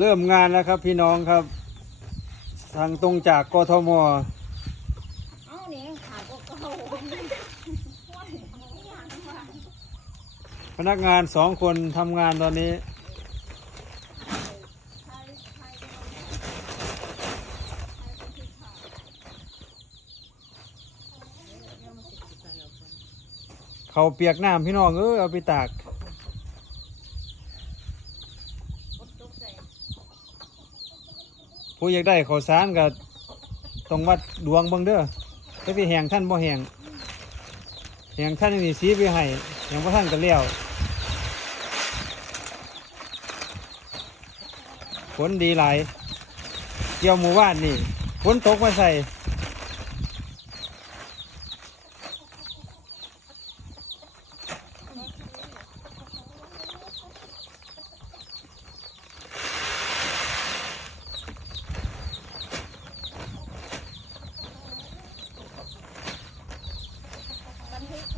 เริ่มงานแล้วครับพี่น้องครับ ทางตรงจากกทมเอ้านี่ขาก็เก่าพนักงานสองคนทำงานตอนนี้ เขาเปียกน้ำพี่น้องเออเอาไปตาก ผู้อยากได้ข้าวสารก็ต้องวัดดวงเบังเด้อถ้าพี่แหงท่านบ่แหงแหงท่านนี่สีไปให้แหงบ่ท่านก็เลี้ยวฝนดีหลายเกี่ยวหมู่บ้านนี่ฝนตกมาใส่ hate